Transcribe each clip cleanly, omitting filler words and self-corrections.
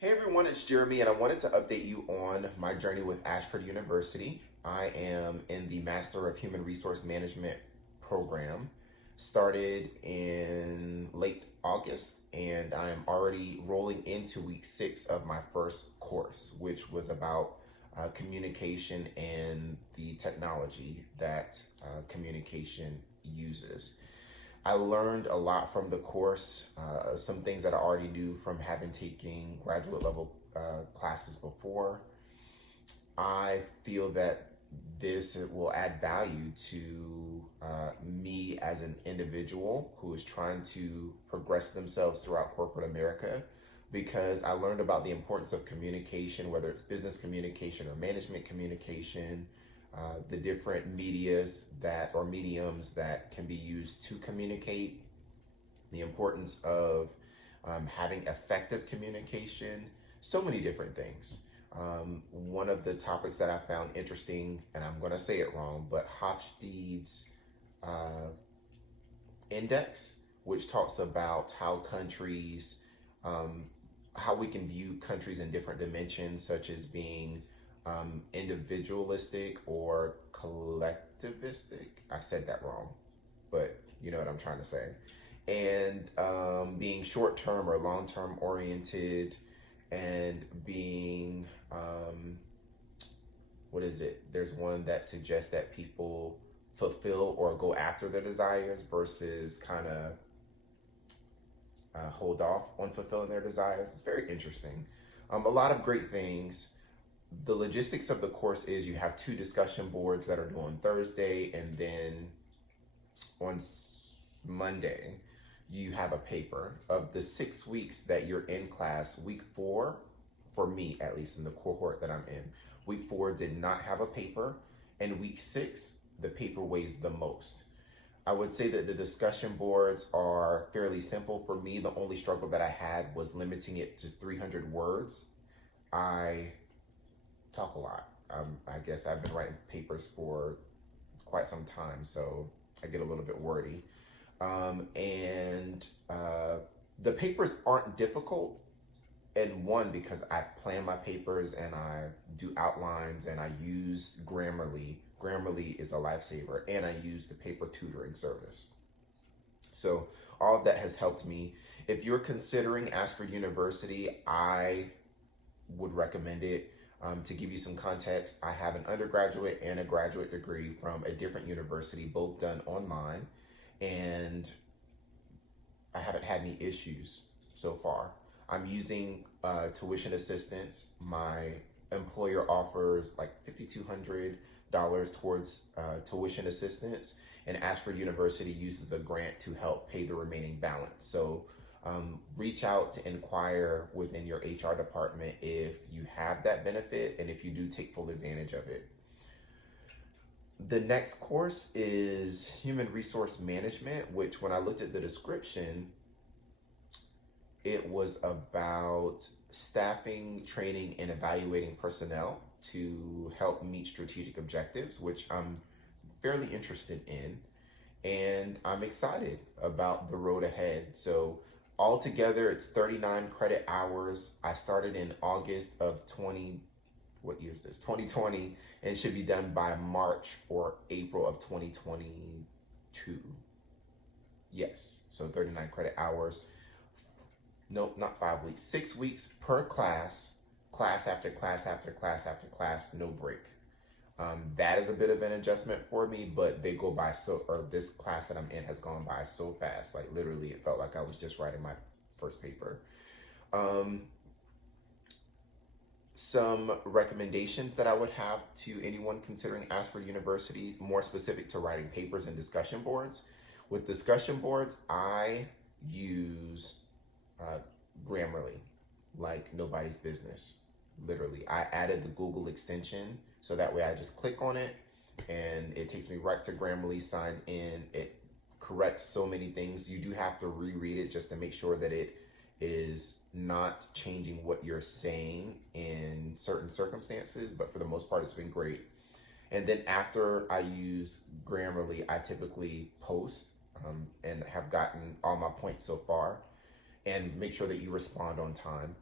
Hey everyone, it's Jeremy, and I wanted to update you on my journey with Ashford University. I am in the Master of Human Resource Management program, started in late August, and I am already rolling into week 6 of my first course, which was about communication and the technology that communication uses. I learned a lot from the course, some things that I already knew from having taken graduate level classes before. I feel that this will add value to me as an individual who is trying to progress themselves throughout corporate America because I learned about the importance of communication, whether it's business communication or management communication, the different mediums that can be used to communicate, the importance of having effective communication, so many different things. One of the topics that I found interesting, and I'm going to say it wrong, but Hofstede's uh, index, which talks about um, how we can view countries in different dimensions, such as being individualistic or collectivistic. I said that wrong, but you know what I'm trying to say. And being short term or long term oriented, and being what is it? There's one that suggests that people fulfill or go after their desires versus kind of hold off on fulfilling their desires. It's very interesting. A lot of great things. The logistics of the course is you have two discussion boards that are due on Thursday, and then on Monday, you have a paper. Of the 6 weeks that you're in class, week 4, for me at least in the cohort that I'm in, week 4 did not have a paper, and week 6, the paper weighs the most. I would say that the discussion boards are fairly simple. For me, the only struggle that I had was limiting it to 300 words. I talk a lot. I guess I've been writing papers for quite some time, so I get a little bit wordy. And the papers aren't difficult, and one, because I plan my papers and I do outlines and I use Grammarly. Grammarly is a lifesaver, and I use the paper tutoring service. So all of that has helped me. If you're considering Ashford University, I would recommend it. To give you some context, I have an undergraduate and a graduate degree from a different university, both done online, and I haven't had any issues so far. I'm using tuition assistance. My employer offers like $5,200 towards tuition assistance, and Ashford University uses a grant to help pay the remaining balance. So reach out to inquire within your HR department if you have that benefit and if you do take full advantage of it. The next course is Human Resource Management, which when I looked at the description, it was about staffing, training, and evaluating personnel to help meet strategic objectives, which I'm fairly interested in. And I'm excited about the road ahead. So, altogether, it's 39 credit hours. I started in August of 20, what year is this? 2020, and it should be done by March or April of 2022. Yes, so 39 credit hours. Nope, not 5 weeks, 6 weeks per class, class after class after class after class, no break. That is a bit of an adjustment for me, but they go by or this class that I'm in has gone by so fast. Like literally, it felt like I was just writing my first paper. Um, some recommendations that I would have to anyone considering Ashford University, more specific to writing papers and discussion boards. With discussion boards, I use uh, Grammarly like nobody's business. Literally, I added the Google extension so that way I just click on it and it takes me right to Grammarly, sign in. It corrects so many things. You do have to reread it just to make sure that it is not changing what you're saying in certain circumstances, but for the most part, it's been great. And then after I use Grammarly, I typically post and have gotten all my points so far, and make sure that you respond on time.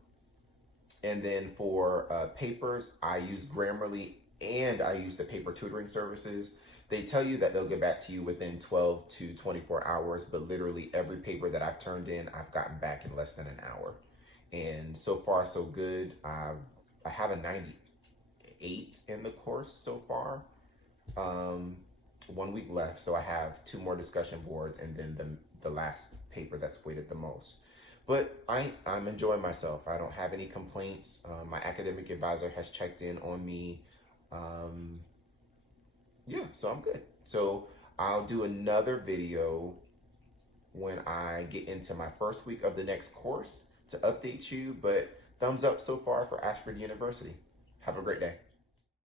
And then for papers, I use Grammarly and I use the paper tutoring services. They tell you that they'll get back to you within 12 to 24 hours, but literally every paper that I've turned in, I've gotten back in less than an hour. And so far, so good. I have a 98 in the course so far. 1 week left, so I have two more discussion boards and then the last paper that's weighted the most. But I'm enjoying myself. I don't have any complaints. My academic advisor has checked in on me. Yeah, so I'm good. So I'll do another video when I get into my first week of the next course to update you. But thumbs up so far for Ashford University. Have a great day.